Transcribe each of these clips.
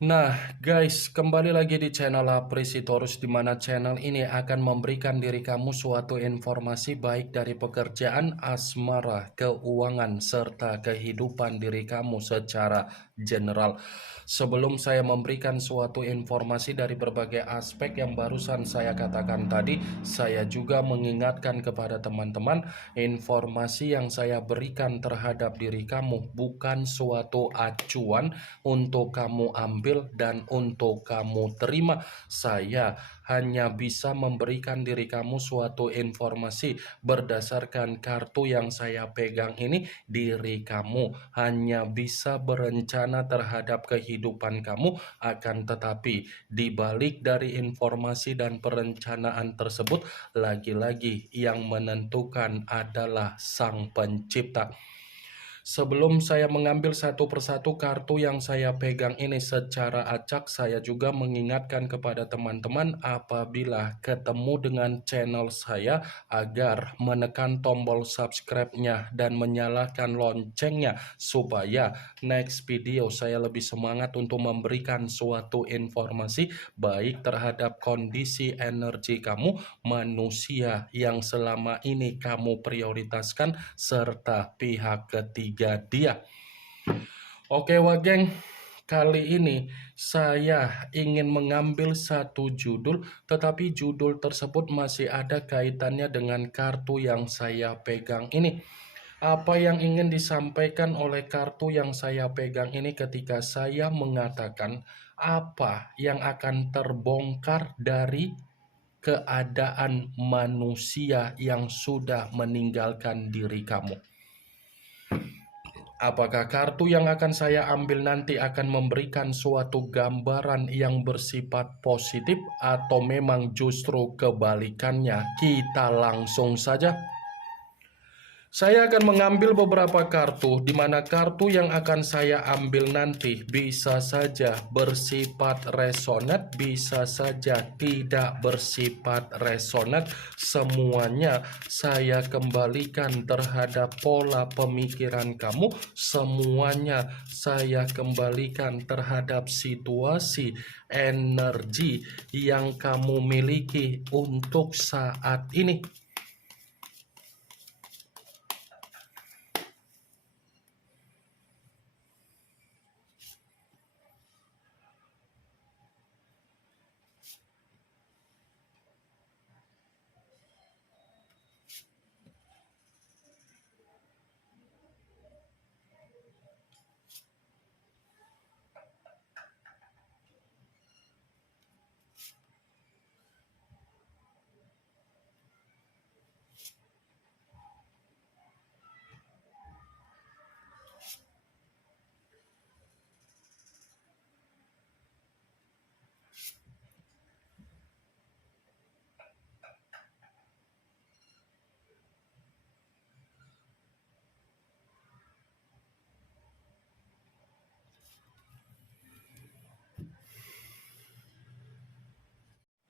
Nah, guys, kembali lagi di channel Apresitorus, di mana channel ini akan memberikan diri kamu suatu informasi baik dari pekerjaan, asmara, keuangan, serta kehidupan diri kamu secara general. Sebelum saya memberikan suatu informasi dari berbagai aspek yang barusan saya katakan tadi, saya juga mengingatkan kepada teman-teman, informasi yang saya berikan terhadap diri kamu bukan suatu acuan untuk kamu ambil dan untuk kamu terima. Saya hanya bisa memberikan diri kamu suatu informasi berdasarkan kartu yang saya pegang ini. Diri kamu hanya bisa berencana terhadap kehidupan kamu, akan tetapi di balik dari informasi dan perencanaan tersebut, lagi-lagi yang menentukan adalah Sang Pencipta. Sebelum saya mengambil satu persatu kartu yang saya pegang ini secara acak, saya juga mengingatkan kepada teman-teman apabila ketemu dengan channel saya agar menekan tombol subscribe-nya dan menyalakan loncengnya supaya next video saya lebih semangat untuk memberikan suatu informasi baik terhadap kondisi energi kamu, manusia yang selama ini kamu prioritaskan, serta pihak ketiga dia. Oke Wageng, kali ini saya ingin mengambil satu judul, tetapi judul tersebut masih ada kaitannya dengan kartu yang saya pegang ini. Apa yang ingin disampaikan oleh kartu yang saya pegang ini ketika saya mengatakan apa yang akan terbongkar dari keadaan manusia yang sudah meninggalkan diri kamu? Apakah kartu yang akan saya ambil nanti akan memberikan suatu gambaran yang bersifat positif atau memang justru kebalikannya? Kita langsung saja. Saya akan mengambil beberapa kartu, di mana kartu yang akan saya ambil nanti bisa saja bersifat resonat, bisa saja tidak bersifat resonat. Semuanya saya kembalikan terhadap pola pemikiran kamu, semuanya saya kembalikan terhadap situasi energi yang kamu miliki untuk saat ini.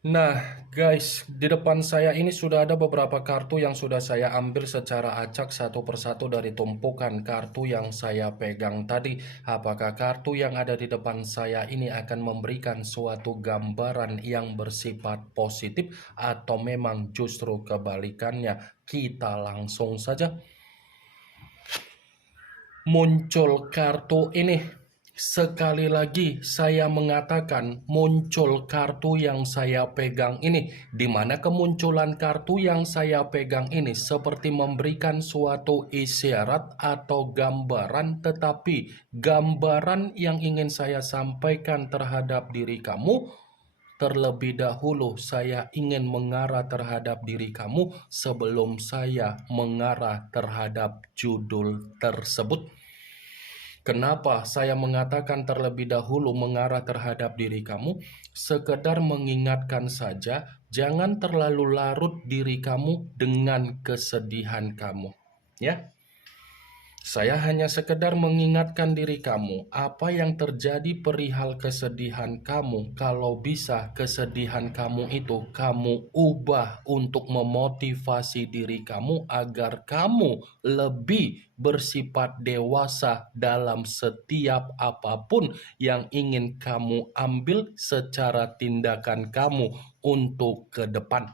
Nah, guys, di depan saya ini sudah ada beberapa kartu yang sudah saya ambil secara acak satu persatu dari tumpukan kartu yang saya pegang tadi. Apakah kartu yang ada di depan saya ini akan memberikan suatu gambaran yang bersifat positif atau memang justru kebalikannya? Kita langsung saja. Muncul kartu ini. Sekali lagi saya mengatakan muncul kartu yang saya pegang ini, di mana kemunculan kartu yang saya pegang ini seperti memberikan suatu isyarat atau gambaran, tetapi gambaran yang ingin saya sampaikan terhadap diri kamu, terlebih dahulu saya ingin mengarah terhadap diri kamu sebelum saya mengarah terhadap judul tersebut. Kenapa saya mengatakan terlebih dahulu mengarah terhadap diri kamu? Sekedar mengingatkan saja, jangan terlalu larut diri kamu dengan kesedihan kamu. Ya, Saya hanya sekedar mengingatkan diri kamu, apa yang terjadi perihal kesedihan kamu. Kalau bisa kesedihan kamu itu kamu ubah untuk memotivasi diri kamu agar kamu lebih bersifat dewasa dalam setiap apapun yang ingin kamu ambil secara tindakan kamu untuk ke depan.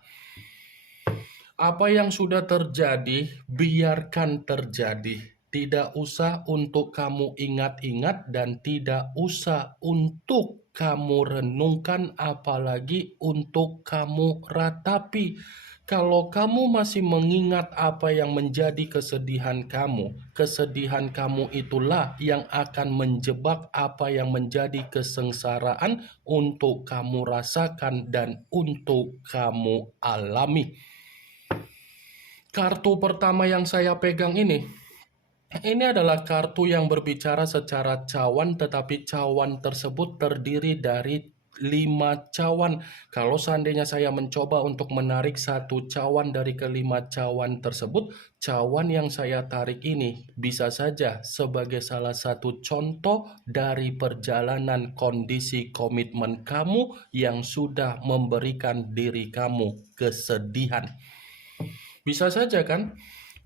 Apa yang sudah terjadi, biarkan terjadi. Tidak usah untuk kamu ingat-ingat dan tidak usah untuk kamu renungkan, apalagi untuk kamu ratapi. Kalau kamu masih mengingat apa yang menjadi kesedihan kamu itulah yang akan menjebak apa yang menjadi kesengsaraan untuk kamu rasakan dan untuk kamu alami. Kartu pertama yang saya pegang ini adalah kartu yang berbicara secara cawan, tetapi cawan tersebut terdiri dari 5 cawan. Kalau seandainya saya mencoba untuk menarik satu cawan dari kelima cawan tersebut, cawan yang saya tarik ini bisa saja sebagai salah satu contoh dari perjalanan kondisi komitmen kamu yang sudah memberikan diri kamu kesedihan. Bisa saja kan,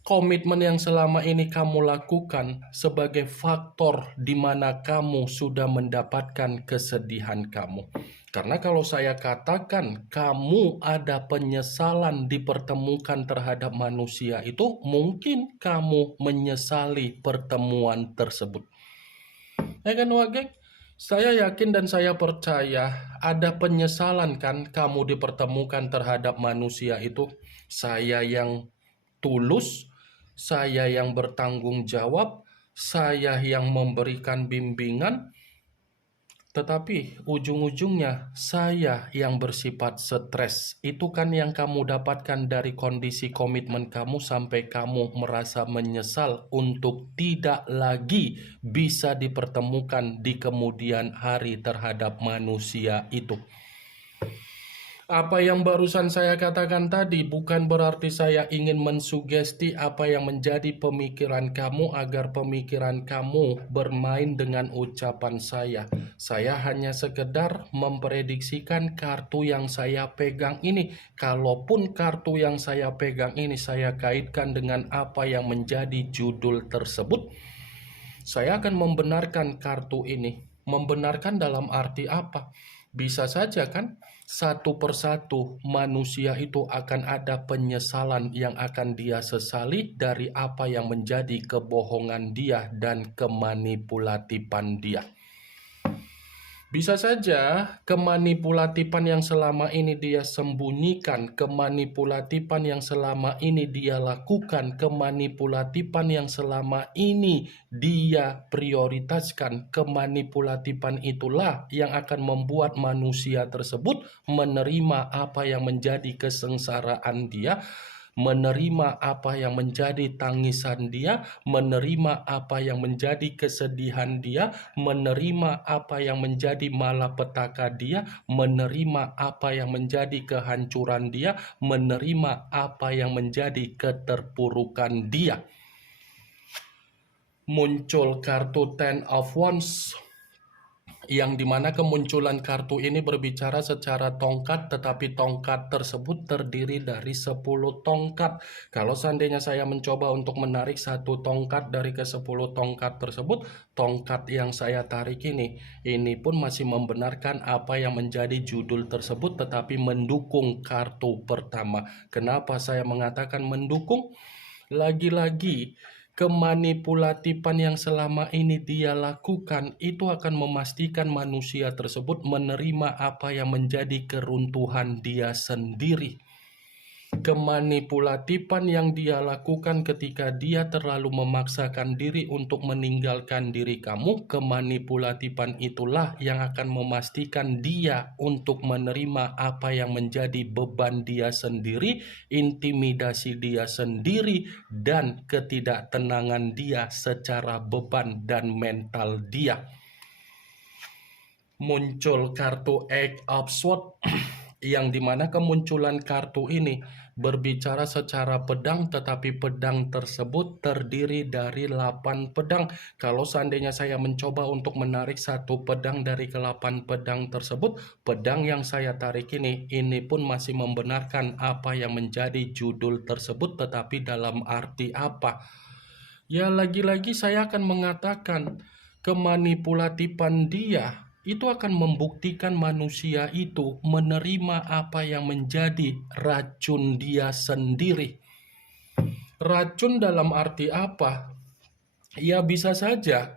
komitmen yang selama ini kamu lakukan sebagai faktor di mana kamu sudah mendapatkan kesedihan kamu. Karena kalau saya katakan kamu ada penyesalan dipertemukan terhadap manusia itu, mungkin kamu menyesali pertemuan tersebut. Ya kan Wageng? Saya yakin dan saya percaya ada penyesalan kan kamu dipertemukan terhadap manusia itu. Saya yang tulus, saya yang bertanggung jawab, saya yang memberikan bimbingan, tetapi ujung-ujungnya saya yang bersifat stres. Itu kan yang kamu dapatkan dari kondisi komitmen kamu sampai kamu merasa menyesal untuk tidak lagi bisa dipertemukan di kemudian hari terhadap manusia itu. Apa yang barusan saya katakan tadi bukan berarti saya ingin mensugesti apa yang menjadi pemikiran kamu agar pemikiran kamu bermain dengan ucapan saya. Saya hanya sekedar memprediksikan kartu yang saya pegang ini. Kalaupun kartu yang saya pegang ini saya kaitkan dengan apa yang menjadi judul tersebut, saya akan membenarkan kartu ini. Membenarkan dalam arti apa? Bisa saja kan, satu persatu manusia itu akan ada penyesalan yang akan dia sesali dari apa yang menjadi kebohongan dia dan kemanipulatifan dia. Bisa saja kemanipulatifan yang selama ini dia sembunyikan, kemanipulatifan yang selama ini dia lakukan, kemanipulatifan yang selama ini dia prioritaskan, kemanipulatifan itulah yang akan membuat manusia tersebut menerima apa yang menjadi kesengsaraan dia, menerima apa yang menjadi tangisan dia, menerima apa yang menjadi kesedihan dia, menerima apa yang menjadi malapetaka dia, menerima apa yang menjadi kehancuran dia, menerima apa yang menjadi keterpurukan dia. Muncul kartu Ten of Wands, yang dimana kemunculan kartu ini berbicara secara tongkat, tetapi tongkat tersebut terdiri dari 10 tongkat. Kalau seandainya saya mencoba untuk menarik satu tongkat dari ke-10 tongkat tersebut, tongkat yang saya tarik ini pun masih membenarkan apa yang menjadi judul tersebut, tetapi mendukung kartu pertama. Kenapa saya mengatakan mendukung? Lagi-lagi, kemanipulatifan yang selama ini dia lakukan itu akan memastikan manusia tersebut menerima apa yang menjadi keruntuhan dia sendiri. Kemanipulatifan yang dia lakukan ketika dia terlalu memaksakan diri untuk meninggalkan diri kamu, kemanipulatifan itulah yang akan memastikan dia untuk menerima apa yang menjadi beban dia sendiri, intimidasi dia sendiri, dan ketidaktenangan dia secara beban dan mental dia. Muncul kartu Eight of Swords. yang dimana kemunculan kartu ini berbicara secara pedang, tetapi pedang tersebut terdiri dari 8 pedang. Kalau seandainya saya mencoba untuk menarik satu pedang dari ke-8 pedang tersebut, pedang yang saya tarik ini pun masih membenarkan apa yang menjadi judul tersebut, tetapi dalam arti apa? Ya, lagi-lagi saya akan mengatakan kemanipulatifan dia itu akan membuktikan manusia itu menerima apa yang menjadi racun dia sendiri. Racun dalam arti apa? Ya bisa saja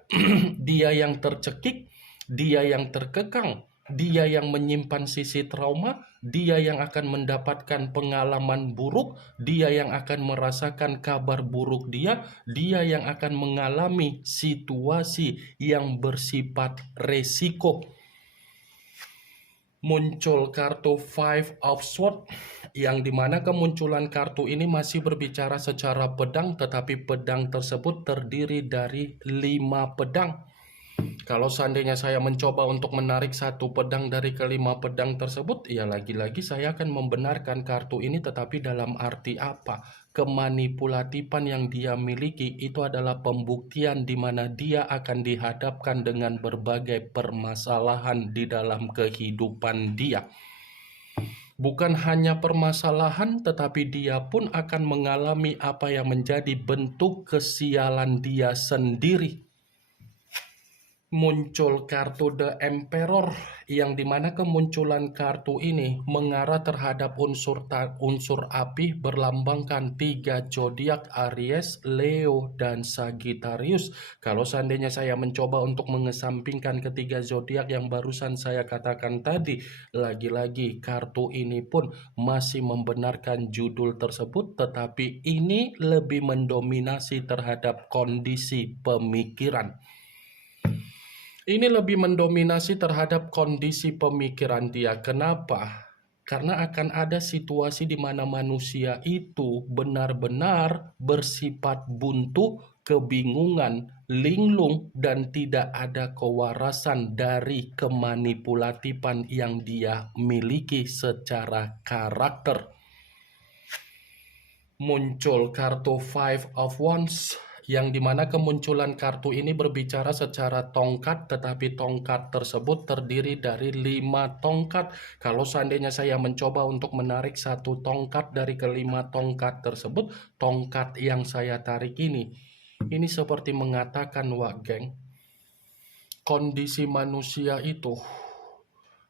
dia yang tercekik, dia yang terkekang, dia yang menyimpan sisi trauma, dia yang akan mendapatkan pengalaman buruk, dia yang akan merasakan kabar buruk dia yang akan mengalami situasi yang bersifat resiko. Muncul kartu Five of Swords, yang dimana kemunculan kartu ini masih berbicara secara pedang, tetapi pedang tersebut terdiri dari 5 pedang. Kalau seandainya saya mencoba untuk menarik satu pedang dari kelima pedang tersebut, ya lagi-lagi saya akan membenarkan kartu ini, tetapi dalam arti apa? Kemanipulatifan yang dia miliki itu adalah pembuktian di mana dia akan dihadapkan dengan berbagai permasalahan di dalam kehidupan dia. Bukan hanya permasalahan, tetapi dia pun akan mengalami apa yang menjadi bentuk kesialan dia sendiri. Muncul kartu The Emperor, yang dimana kemunculan kartu ini mengarah terhadap unsur api berlambangkan 3 zodiak Aries, Leo, dan Sagittarius. Kalau seandainya saya mencoba untuk mengesampingkan ketiga zodiak yang barusan saya katakan tadi, lagi-lagi kartu ini pun masih membenarkan judul tersebut, tetapi ini lebih mendominasi terhadap kondisi pemikiran. Ini lebih mendominasi terhadap kondisi pemikiran dia. Kenapa? Karena akan ada situasi di mana manusia itu benar-benar bersifat buntu, kebingungan, linglung, dan tidak ada kewarasan dari kemanipulatifan yang dia miliki secara karakter. Muncul kartu Five of Wands, yang dimana kemunculan kartu ini berbicara secara tongkat, tetapi tongkat tersebut terdiri dari 5 tongkat. Kalau seandainya saya mencoba untuk menarik satu tongkat dari kelima tongkat tersebut, tongkat yang saya tarik ini seperti mengatakan, wah geng, kondisi manusia itu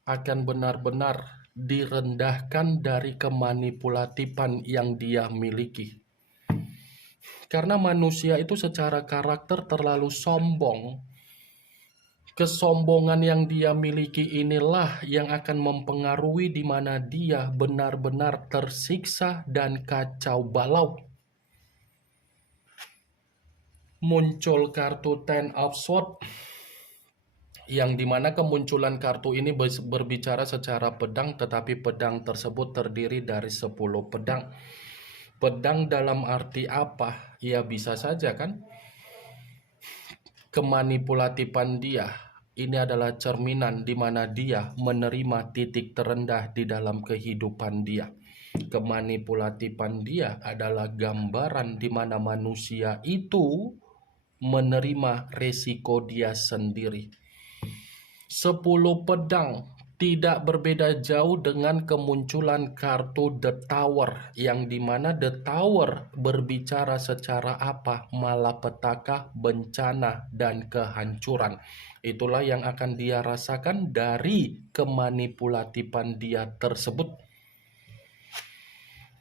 akan benar-benar direndahkan dari kemanipulatifan yang dia miliki. Karena manusia itu secara karakter terlalu sombong. Kesombongan yang dia miliki inilah yang akan mempengaruhi di mana dia benar-benar tersiksa dan kacau balau. Muncul kartu Ten of Swords, yang dimana kemunculan kartu ini berbicara secara pedang, tetapi pedang tersebut terdiri dari 10 pedang. Pedang dalam arti apa? Ya bisa saja kan? Kemanipulatifan dia ini adalah cerminan di mana dia menerima titik terendah di dalam kehidupan dia. Kemanipulatifan dia adalah gambaran di mana manusia itu menerima resiko dia sendiri. 10 pedang tidak berbeda jauh dengan kemunculan kartu The Tower, yang dimana The Tower berbicara secara apa? Malapetaka, bencana, dan kehancuran. Itulah yang akan dia rasakan dari kemanipulatifan dia tersebut.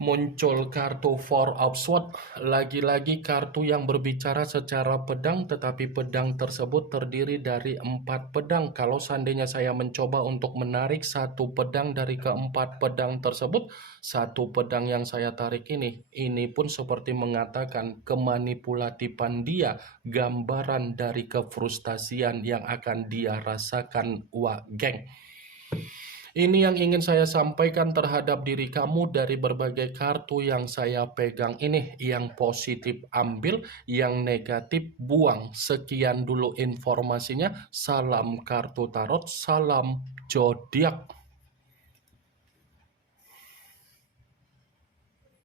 Muncul kartu Four of Swords, lagi-lagi kartu yang berbicara secara pedang, tetapi pedang tersebut terdiri dari 4 pedang. Kalau seandainya saya mencoba untuk menarik satu pedang dari keempat pedang tersebut, satu pedang yang saya tarik ini pun seperti mengatakan kemanipulatifan dia, gambaran dari kefrustasian yang akan dia rasakan, wah geng. Ini yang ingin saya sampaikan terhadap diri kamu dari berbagai kartu yang saya pegang ini. Yang positif ambil, yang negatif buang. Sekian dulu informasinya. Salam kartu tarot, salam zodiak.